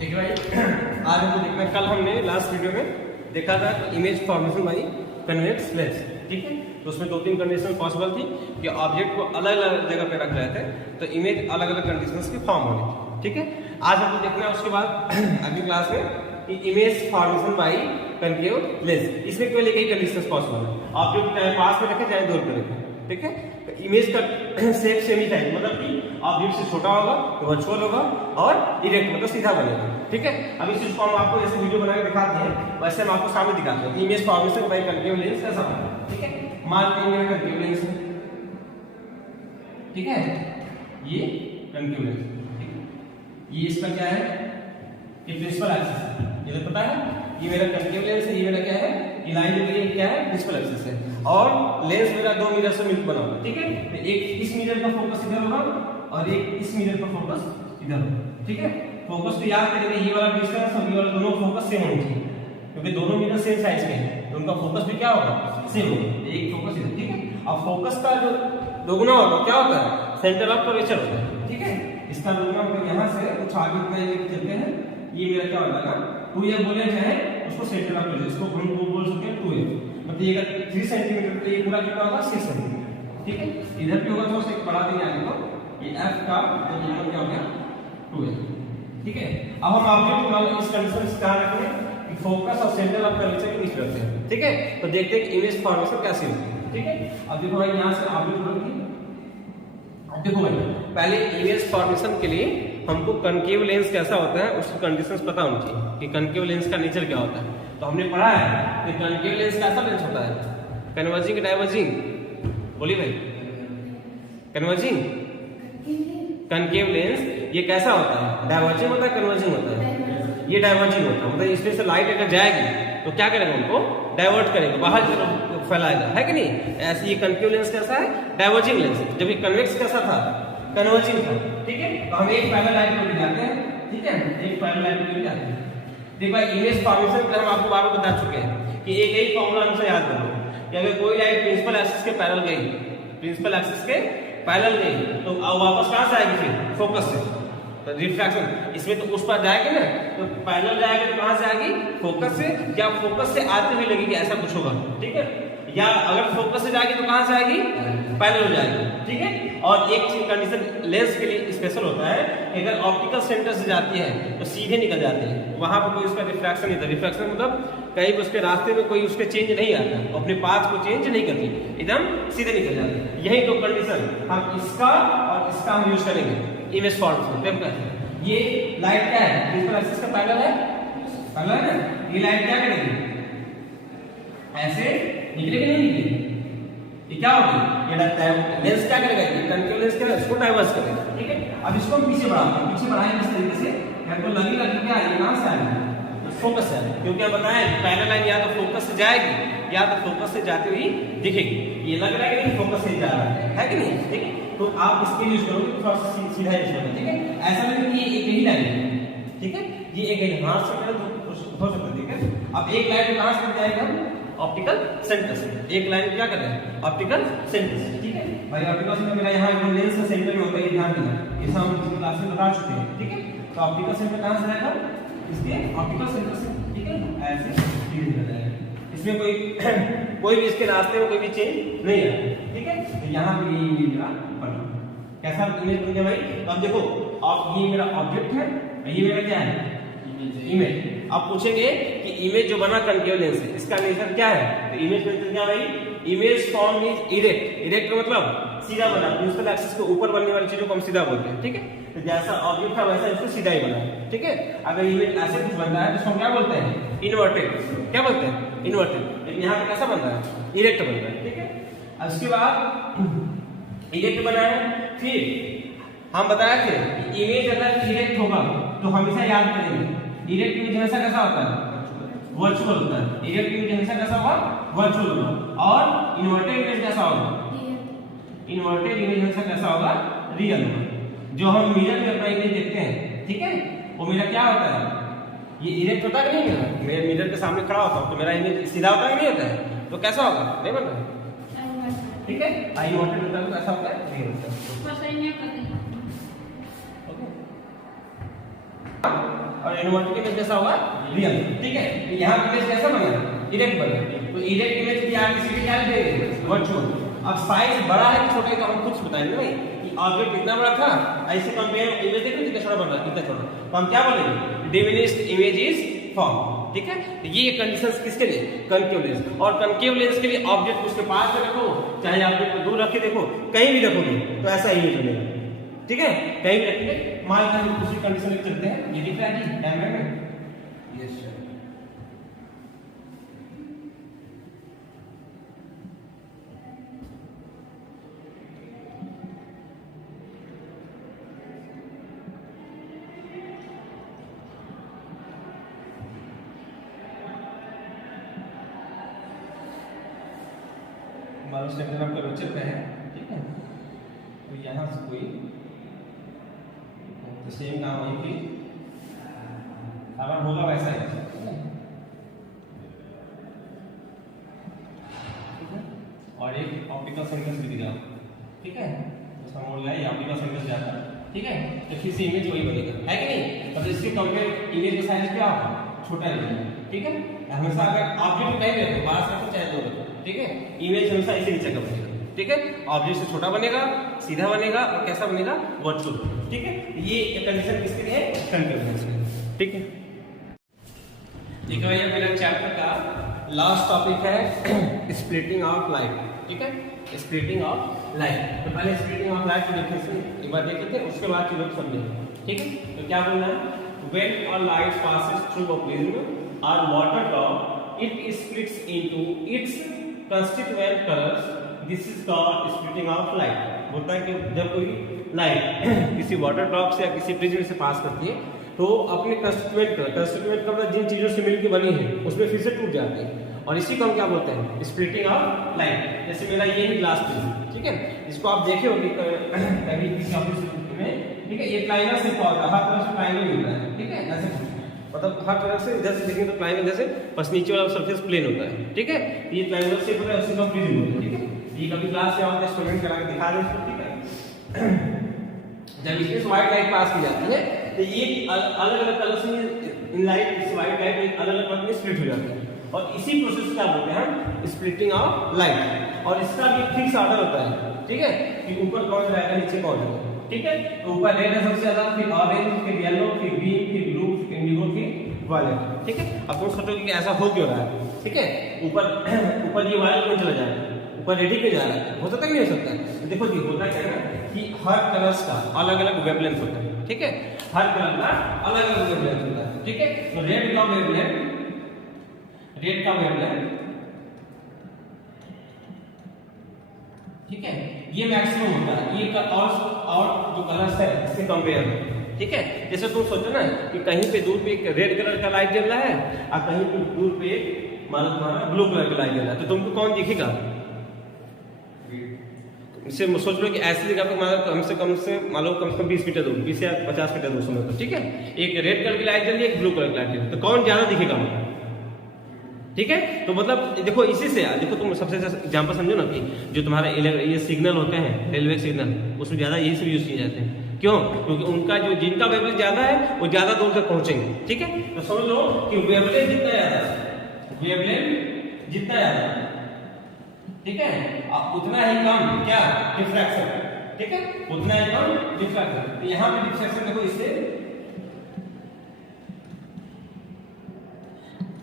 देखिए भाई, आज हमको देखना, कल हमने लास्ट वीडियो में देखा था image formation by convex lens, ठीक है। तो उसमें 2-3 कंडीशन पॉसिबल थी कि ऑब्जेक्ट को अलग अलग जगह पे रख रहे थे तो इमेज अलग अलग कंडीशंस की फॉर्म होनी थी, ठीक है। आज हमको देखना है उसके बाद अगली क्लास में कि image formation by concave lens, इसमें केवल एक ही कंडीशन पॉसिबल है, ऑब्जेक्ट चाहे पास में रखे चाहे दूर पे रखे, ठीक है। तो इमेज का शेप सेम ही टाइप, मतलब कि ऑब्जेक्ट से छोटा होगा तो वर्चुअल होगा और इरेक्ट मतलब सीधा बनेगा, ठीक है। अब इस चीज को हम आपको जैसे वीडियो बना के दिखाते हैं वैसे हम आपको सामने दिखाते हैं कि image formation by concave lens कैसा होगा, ठीक है। मान लीजिए मेरा कनकेव लेंस है, ठीक है, ये कनकेव लेंस, ठीक है। ये इसका क्या है, ये प्रिंसिपल एक्सिस है, ये तो पता है। ये मेरा कनकेव लेंस है, ये मेरा क्या है, ये लाइन मेरी क्या है, प्रिंसिपल एक्सिस है। और लेंस मेरा 2 मिरर से मिलकर बना हुआ, ठीक है। तो एक इस मिरर का फोकस इधर होगा और एक इस मिरर का फोकस इधर होगा, ठीक है। फोकस तो याद करेंगे, ये वाला डिस्टेंस और ये वाला दोनों फोकस सेम होना चाहिए क्योंकि दोनों मिरर सेम साइज के हैं तो उनका फोकस भी क्या होगा, सेम होगा। एक फोकस इधर, ठीक है। अब फोकस का जो दोगुना होगा क्या होता है, सेंटर ऑफ कर्वेचर होता है, ठीक है। इसका दोगुना हम यहां से कुछ आगे इतना लेके चलते हैं, ये मेरा क्या हो जाएगा 2a बोले चाहे उसको सेंटर ऑफ कर्वेचर, इसको हम बोल सकते हैं 2a, मतलब ये अगर 3 सेंटीमीटर तो ये पूरा कितना होगा 6 सेंटीमीटर, ठीक है। इधर भी होगा थोड़ा सा बढ़ा देंगे आगे को, ये f का तो ये क्या हो गया 2a, ठीक है। अब हम ऑब्जेक्ट को इस कंडीशन से कहां रखते हैं कि फोकस और सेंटर ऑफ कर्वेचर के बीच रखते हैं, ठीक है। तो देखते हैं कि इमेज फॉर्मेशन कैसे होती है, ठीक है। अब देखो भाई यहां से ऑब्जेक्ट रखिए, अब देखो भाई पहले इमेज फॉर्मेशन के लिए हमको कनकेव लेंस कैसा होता है उसकी कंडीशंस पता होनी चाहिए कि कनकेव लेंस का नेचर क्या होता है। तो हमने पढ़ा है कि कनकेव लेंस कैसा लेंस होता है, कन्वर्जिंग डाइवर्जिंग, बोलिए भाई, कन्वर्जिंग कनकेव लेंस ये कैसा होता है, डाइवर्जिंग होता है, कन्वर्जिंग होता है, ये डाइवर्जिंग होता है, मतलब इसमें से लाइट अगर जाएगी तो क्या करेगा, उनको डाइवर्ट करेगा, बाहर की तरफ फैलाएगा, है कि नहीं। ऐसे ये कनकेव लेंस कैसा है, डाइवर्जिंग लेंस, जबकि कन्वेक्स कैसा था, कन्वर्जिंग था, ठीक है। तो हम एक पैरेलल लाइन को ले जाते हैं, ठीक है, एक पैरेलल लाइन को ले जाते हैं। देखो भाई इमेज फॉर्मेशन के हम आपको बार बार बता चुके हैं कि एक ही फॉर्मूला हमसे याद कर लो कि अगर कोई लाइन प्रिंसिपल एक्सिस के पैरेलल गई, प्रिंसिपल एक्सिस के पैरेलल गई तो वापस कहां से आएगी, फिर फोकस से, तो रिफ्रैक्शन इसमें तो उस पर जाएगी ना, तो पैरेलल जाएगी तो कहां से आएगी, फोकस से, या फोकस से आते हुए लगेगी, ऐसा कुछ होगा, ठीक है। या अगर फोकस से जाएगी तो कहां से आएगी, पैरेलल जाएगी, ठीक है। और एक चीज कंडीशन लेंस के लिए स्पेशल होता है कि अगर ऑप्टिकल सेंटर से जाती है तो सीधे निकल जाती है, वहां पर कोई उसका रिफ्रैक्शन नहीं था। रिफ्रैक्शन मतलब कहीं भी उसके रास्ते में कोई उसके चेंज नहीं आता, अपने पाथ को चेंज नहीं करती, एकदम सीधे निकल जाती है। यही दो कंडीशन हम इसका और इसका हम यूज करेंगे इमेज फॉर्मेशन में। ये लाइट क्या है, प्रिंसिपल एक्सिस का पैरेलल है, पैरेलल है, ये लाइट क्या करेगी, ऐसे निकलेगी, नहीं निकलेगी, ये क्या होगी, ये लेंस क्या करेगा, ये कनकेव लेंस करेगा, इसको डाइवर्स करेगा, ठीक है। अब इसको हम पीछे बढ़ाते हैं, पीछे बढ़ाएंगे इस तरीके से हमको लगेगा कि क्या ये कहां से आएगा, तो फोकस से, क्योंकि अब बताएं पैरेलल लाइन या तो फोकस से जाएगी या तो फोकस से जाती हुई दिखेगी। ये लग रहा है कि फोकस से जा रहा है कि नहीं, ठीक है। तो आप इसके यूज करोगे तो थोड़ा सा सीधा यूज करोगे, ठीक है। ऐसा नहीं कि ये एक ही लाइन है, ठीक है, ये एक ही हाथ से करें तो हो सकता है, ठीक है। अब एक लाइन कहां से जाएगा, ऑप्टिकल सेंटर से, एक लाइन क्या कर रहे हैं, ऑप्टिकल सेंटर से, ठीक है भाई। ऑप्टिकल सेंटर मेरा यहाँ एकदम लेंस का सेंटर में होता है, ध्यान देना, ये हम क्लास में बता चुके हैं, ठीक है। तो ऑप्टिकल सेंटर कहां से आएगा, इसके ऑप्टिकल सेंटर से, ठीक है, ऐसे सीधे निकल जाएगा, इसमें कोई भी इसके रास्ते में कोई भी चेंज नहीं है, ठीक है। तो यहाँ पे ये इमेज मेरा बना, कैसा इमेज बन गया भाई। तो अब देखो, अब ये मेरा ऑब्जेक्ट है, ये मेरा क्या है, इमेज। आप पूछेंगे कि इमेज जो बना कनकेव लेंस से इसका नेचर क्या है, तो इमेज का नेचर क्या भाई, image form is erect, erect मतलब सीधा बना, प्रिंसिपल एक्सिस के ऊपर बनने वाली चीजों को हम सीधा बोलते हैं, ठीक है। तो जैसा ऑब्जेक्ट था वैसा इसको सीधा ही बना, ठीक है। अगर इमेज ऐसे कुछ बनता है तो इसको क्या बोलते हैं, इन्वर्टेड, क्या बोलते हैं, इन्वर्टेड। लेकिन यहाँ पे कैसा बनता है, इरेक्ट बनता है, ठीक है। अब उसके बाद इरेक्ट बना है, फिर हम बताए थे कि इमेज अगर इरेक्ट होगा तो हमेशा याद करेंगे इरेक्ट इमेज हमेशा कैसा होता है, वर्चुअल होता है। इरेक्ट इमेज हमेशा कैसा होगा, वर्चुअल होगा। और इन्वर्टेड इमेज कैसा होगा, इन्वर्टेड इमेज हमेशा कैसा होगा, रियल होगा। जो हम मिरर में अपना इमेज देखते हैं, ठीक है, वो मेरा क्या होता है, ये इरेक्ट होता है कि नहीं होता, मैं मिरर के सामने खड़ा होता हूं तो मेरा इमेज सीधा होता है कि नहीं होता है, तो कैसा होगा, नहीं बन रहा है, ठीक है। इन्वर्टेड होता है तो कैसा होता है, रियल होता है। और और एनोमेट्रिक इमेज कैसा होगा, रियल। ठीक है, तो यहाँ इमेज कैसा बना, इरेक्ट बना, तो इरेक्ट इमेज की आरटीसी क्या लिखेंगे, वर्चुअल। अब साइज बड़ा है कि छोटा है तो हम खुद बताएंगे भाई कि ऑब्जेक्ट कितना बड़ा था, ऐसे कंपेयर इमेज देखो कितना छोटा बन रहा है, कितना छोटा, तो हम क्या बोलेंगे, डिमिनिश्ड इमेज इज फॉर्म। ठीक है, तो ये कंडीशंस किसके लिए, कनकेव लेंस। और कनकेव लेंस के लिए ऑब्जेक्ट उसके पास में रखो, चाहे ऑब्जेक्ट को दूर रख के देखो, कहीं भी रखोगे तो ऐसा इमेज बनेगा। ठीक है, कहीं भी रखेंगे, मान लीजिए दूसरी कंडीशन लेके चलते हैं, ये दिख रहा है जी कैमरे में, यस सर। हमारा सेंटर आपका रोचक का है। ठीक है, तो यहाँ से कोई तो सेम काम वही की अगर होगा वैसा ही। और एक ऑप्टिकल सेंटर्स भी दिया। ठीक है, उसका मोड गया, ये ऑप्टिकल सेंटर्स जाता है। ठीक है, तो फिर से इमेज वही बनेगा, है कि नहीं। मतलब इसके कंपेयर इमेज का साइज क्या होगा, छोटा रहेगा। ठीक है, हमेशा अगर ऑब्जेक्ट कहीं रखो, पास रखो चाहे दूर रखो, ठीक है, इमेज हमेशा इसे नीचे का बनेगा। ठीक है, ऑब्जेक्ट से छोटा बनेगा, सीधा बनेगा और कैसा बनेगा, वर्चुअल। ठीक है, ये कंडीशन किसके लिए है, कनकेव लेंस के लिए। ठीक है, देखो ये मेरा चैप्टर का लास्ट टॉपिक है स्प्लिटिंग ऑफ लाइट। ठीक है, स्प्लिटिंग ऑफ लाइट। तो पहले स्प्लिटिंग ऑफ लाइट की डेफिनेशन एक बार देख लेते हैं, उसके बाद चीजों को समझेंगे। ठीक है, तो क्या बोलना है, when a light passes through a prism or water drop, it splits into its constituent colors. This is called splitting of light. होता है कि जब कोई लाइट किसी वाटर ड्रॉप से या किसी प्रिज्म से पास करती है तो अपने कंस्टिट्यूएंट का मतलब जिन चीजों से मिलकर बनी है उसमें फिर से टूट जाती है, और इसी को हम क्या बोलते हैं, स्प्लिटिंग ऑफ लाइट। जैसे मेरा ये ही ग्लास प्रिज्म, ठीक है, इसको आप देखे होंगे कभी किसी ऑफिस में। ठीक है, ये प्लाइनर से क्या होता है, हर तरफ से प्लाइनर मिलता है। ठीक है, ऐसे मतलब हर तरफ से इधर से देखेंगे तो प्लाइनर जैसे, बस नीचे वाला सरफेस प्लेन होता है। ठीक है, ये प्लाइनर से पूरा उसी का प्रिज्म होता है। ठीक है, ये कभी क्लास से आओगे एक्सपेरिमेंट करा के दिखा दें इसको। ठीक है, जब इसमें व्हाइट लाइट पास की जाती है तो ये अलग अलग कलर्स में इन लाइट, इस व्हाइट लाइट अलग अलग कलर में स्प्लिट हो जाती है, और इसी प्रोसेस क्या बोलते हैं हम, स्प्लिटिंग ऑफ लाइट। और इसका भी फिक्स ऑर्डर होता है। ठीक है, कि ऊपर कौन जाएगा, नीचे कौन जाएगा। ठीक है, तो ऊपर रेड है सबसे ज्यादा, फिर ऑरेंज, फिर येलो, फिर ग्रीन, फिर ब्लू, फिर इंडिगो, फिर वायलेट। ठीक है, अब तुम सोचोगे कि ऐसा हो क्यों रहा है। ठीक है, ऊपर ये वायलेट क्यों चला जाएगा, ऊपर रेड ही क्यों जा रहा है, हो सकता है नहीं हो सकता है। तो देखो जी होता क्या है ना कि हर कलर्स का अलग अलग वेवलेंथ होता है। ठीक है, हर कलर का अलग अलग वेवलेंथ होता है। ठीक है, तो रेड का वेवलेंथ ठीक है, ये मैक्सिमम होता है, ये और जो कलर्स है इससे कंपेयर में। ठीक है, जैसे तुम सोचो ना कि कहीं पे दूर पे एक रेड कलर का लाइट जल रहा है और कहीं पे दूर पे एक मान लो तुम्हारा ब्लू कलर का लाइट जल रहा है, तो तुमको कौन दिखेगा, इसे सोच लो कि ऐसी जगह पे कम से कम 20 मीटर दूर, 20 या 50 मीटर दूर समझ लो। ठीक है, एक रेड कलर की लाइट जल रही है, एक ब्लू कलर की लाइट जल रही है, तो कौन ज्यादा दिखेगा। ठीक है, तो मतलब देखो इसी से देखो तुम सबसे एग्जांपल समझो ना कि जो तुम्हारे ये सिग्नल होते हैं, रेलवे सिग्नल, उसमें ज्यादा यही सब यूज किए जाते हैं। क्यों, क्योंकि उनका जो जिनका वेवलेंथ ज्यादा है वो ज्यादा दूर तक पहुंचेंगे। ठीक है, तो समझ लो कि वेवलेंथ जितना ज्यादा ठीक है, उतना ही कम क्या, डिफ्रैक्शन। ठीक है, उतना ही कम डिफ्रैक्शन। तो यहाँ पे डिफ्रैक्शन देखो इससे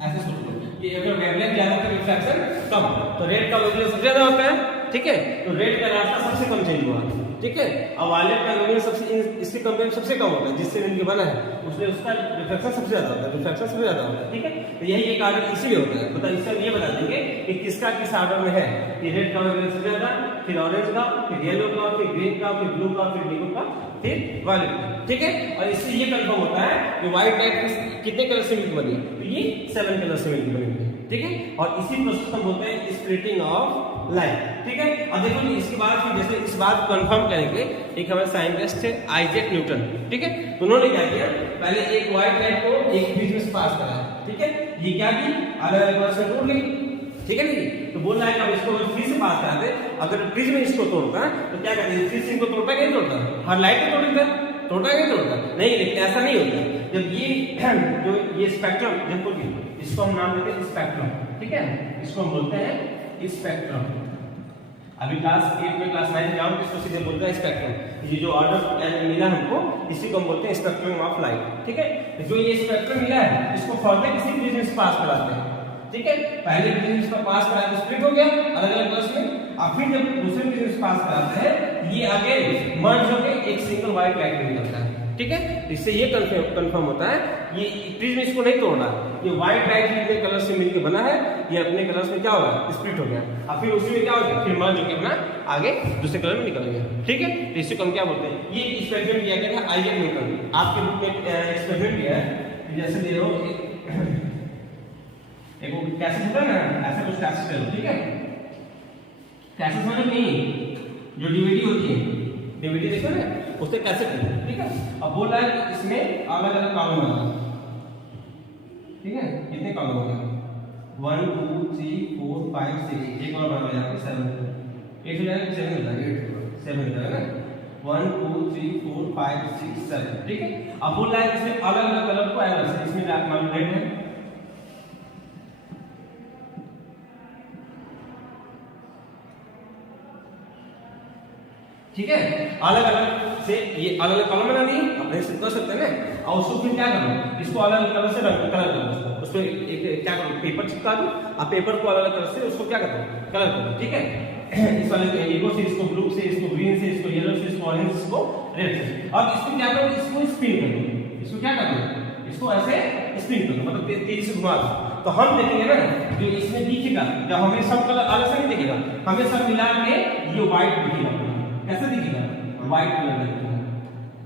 ऐसे सोच लो कि अगर वेवलेंथ ज्यादा तो रिफ्रैक्शन कम, तो रेड का वेवलेंथ सबसे ज्यादा होता है। ठीक है, तो रेड का रास्ता सबसे कम चेंज हुआ। ठीक है, और वायलेट का वेवलेंथ सबसे इसके कंपेयर सबसे कम होता है, जिससे मिलकर बना है उसमें उसका रिफ्रैक्शन सबसे ज्यादा होता है। ठीक है, तो यही एक आर्डर इसीलिए होता है। मतलब इससे ये बता देंगे कि किसका किस आर्डर में है, कि रेड का वेवलेंथ सबसे ज्यादा, फिर ऑरेंज का, फिर येलो का, फिर ग्रीन का, फिर ब्लू का, फिर इंडिगो का, फिर वायलेट का। ठीक है, और इससे ये कंफर्म होता है कि व्हाइट लाइट कितने कलर से मिलकर बनी, तो ये 7 कलर से मिलकर बनी है। ठीक है, और इसी प्रोसेस को बोलते हैं स्प्लिटिंग ऑफ लाइट। ठीक है, और देखो इसके बाद फिर जैसे इस बात को कंफर्म करेंगे, एक हमारे साइंटिस्ट थे आइजैक न्यूटन। ठीक है, तो उन्होंने क्या किया, पहले एक व्हाइट लाइट को एक प्रिज्म से पास कराया। ठीक है, ये क्या की अलग अलग कलर से टूट गई। ठीक है, नहीं तो बोल रहा है कि अब इसको फिर से पास कराते, अगर प्रिज्म इसको तोड़ता तो क्या कहते हैं, प्रिज्म को तोड़ता नहीं तोड़ता, हर लाइट को तोड़ देता। तोड़ता है नहीं तोड़ता? नहीं, लेकिन ऐसा नहीं होता। जब ये जो ये स्पेक्ट्रम, देखो इसको हम नाम देते हैं स्पेक्ट्रम, ठीक है, इसको हम बोलते हैं स्पेक्ट्रम। अभी क्लास 8 में क्लास 9 में जाओ इसको सीधे बोलते हैं स्पेक्ट्रम। ये जो ऑर्डर मिला हमको इसी को हम बोलते हैं स्पेक्ट्रम ऑफ लाइट, ठीक है। जो ये स्पेक्ट्रम मिला है इसको फर्दर किसी ब्रिज में पास कराते हैं, ठीक है। पहले ब्रिज में पास कराया तो स्प्लिट हो गया अलग अलग कलर्स में, और फिर जब दूसरे ब्रिज में पास कराते हैं ये अगेन मर्ज होकर एक सिंगल व्हाइट लाइट में निकलता है, ठीक है। इससे ये कंफर्म होता है ये प्रिज्म इसको नहीं तोड़ा, ये व्हाइट लाइट जितने कलर से मिलकर बना है ये अपने कलर्स में क्या होगा स्प्लिट हो गया, और फिर उसी में क्या हो गया फिर मर्ज होकर अपना आगे दूसरे कलर में निकल गया, ठीक है। तो इससे हम क्या बोलते हैं, ये एक्सपेरिमेंट किया गया था आइजैक न्यूटन, आपके बुक में एक्सपेरिमेंट किया है, जैसे दे रहा हूं एक कैसेट होता है ना, ऐसा कुछ कैसेट ले लो, ठीक है। कैसेट मतलब नहीं जो डीवीडी होती है, डीवीडी देखो ना उससे कैसेट है, ठीक है। अब बोल रहा है कि इसमें अलग अलग कॉलम है, ठीक है। कितने कॉलम हो गए 1 2 3 4 5 6, एक और बना यहाँ पे 7, 8 हो जाएगा 7 हो जाएगा 7 हो जाएगा ना 1 2 3 4 5 6 7, ठीक है। अब बोल रहा है इसमें अलग अलग कलर को अलग से, इसमें मान रेड है, ठीक है। अलग अलग से ये अलग अलग कलर बना ली अपने से कर सकते हैं ना, और उसको फिर क्या करो इसको अलग अलग कलर से कलर करो, उसको एक क्या करो पेपर चिपका दो, आप पेपर को अलग अलग कलर से उसको क्या करो कलर करो, ठीक है। इस वाले येलो से इसको ब्लू से, इसको ग्रीन से, इसको येलो से, इसको ऑरेंज से, इसको रेड से, अब इसको क्या करो इसको स्पिन कर दो, इसको क्या कर दो इसको ऐसे स्पिन कर दो, मतलब तेजी से घुमा दो, तो हम देखेंगे ना जो इसमें दिखेगा, जब हमें सब कलर अलग से नहीं दिखेगा, हमें सब मिला के ये व्हाइट दिखेगा, कैसा दिखेगा व्हाइट कलर दिखेगा,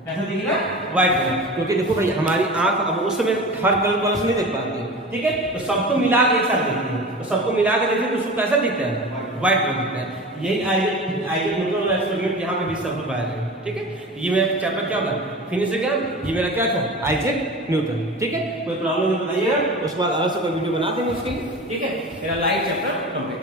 कैसा दिखेगा व्हाइट कलर, क्योंकि देखो भाई हमारी आंख अब उस समय हर कलर से नहीं देख पाती है, ठीक है। तो सबको मिला के एक साथ देखते हैं, तो सबको मिला के देखते हैं तो उसको कैसा दिखता है व्हाइट कलर दिखता है। यही आइजैक न्यूटन वाला एक्सपेरिमेंट यहाँ पे भी सब पाया गया, ठीक है। ये मेरा चैप्टर क्या होगा फिनिश हो गया, ये मेरा क्या था आइजैक न्यूटन, ठीक है। कोई प्रॉब्लम बताइएगा, उसके बाद अलग से कोई वीडियो बना देंगे उसकी, ठीक है। मेरा लाइट चैप्टर कंप्लीट।